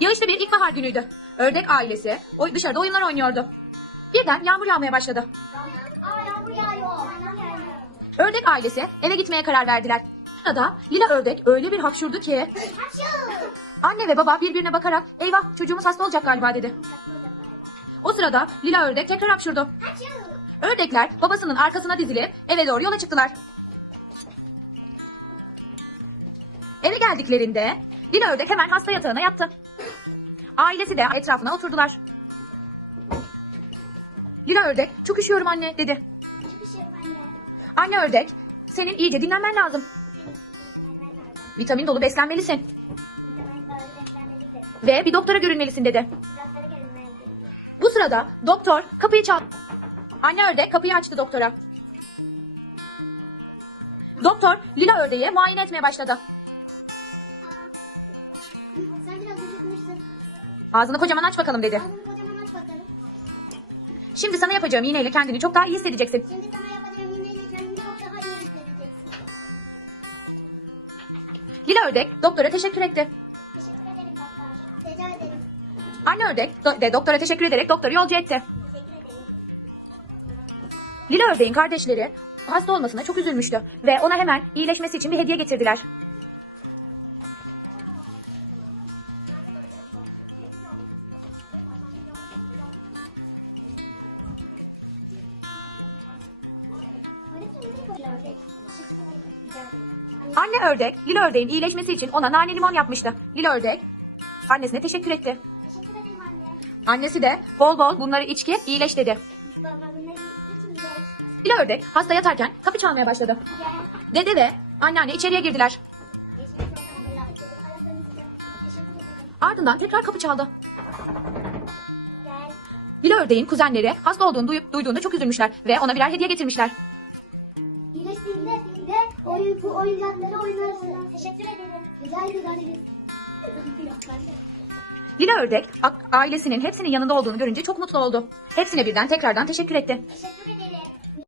Yağışlı bir ilkbahar günüydü. Ördek ailesi o dışarıda oyunlar oynuyordu. Birden yağmur yağmaya başladı. Aa yağmur yağıyor. Ördek ailesi eve gitmeye karar verdiler. Sırada Lila ördek öyle bir hapşurdu ki anne ve baba birbirine bakarak eyvah çocuğumuz hasta olacak galiba dedi. O sırada Lila ördek tekrar hapşurdu. Ördekler babasının arkasına dizilip eve doğru yola çıktılar. Eve geldiklerinde Lila ördek hemen hasta yatağına yattı. Ailesi de etrafına oturdular. Lila ördek çok üşüyorum anne dedi. Anne. Anne ördek senin iyice dinlenmen lazım. Vitamin dolu beslenmelisin beslenmeliydim. ve bir doktora görünmelisin dedi. Bu sırada doktor kapıyı çal. Anne ördek kapıyı açtı doktora. Doktor Lila ördeği muayene etmeye başladı. Ağzını kocaman aç bakalım dedi. Ağzını kocaman aç bakalım. Şimdi sana yapacağım iğneyle kendini çok daha iyi hissedeceksin. Şimdi sana yapacağım iğneyle kendini çok daha iyi hissedeceksin. Lila ördek doktora teşekkür etti. Teşekkür ederim doktor. Rica ederim. Anne ördek do- de doktora teşekkür ederek doktoru yolcu etti. Teşekkür ederim. Lila ördeğin kardeşleri hasta olmasına çok üzülmüştü ve ona hemen iyileşmesi için bir hediye getirdiler. Anne ördek Lila ördeğin iyileşmesi için ona nane limon yapmıştı. Lila ördek annesine teşekkür etti. Teşekkür ederim anne. Annesi de bol bol bunları iç ki iyileş dedi. Lila ördek hasta yatarken kapı çalmaya başladı. Dede ve anneanne içeriye girdiler. Ardından tekrar kapı çaldı. Lila ördeğin kuzenleri hasta olduğunu duyup duyduğunda çok üzülmüşler ve ona birer hediye getirmişler. Oyun, bu oyuncakları oynarsın. Teşekkür ederim. Rica ederim. Lila ördek ailesinin hepsinin yanında olduğunu görünce çok mutlu oldu. Hepsine birden tekrardan teşekkür etti. Teşekkür ederim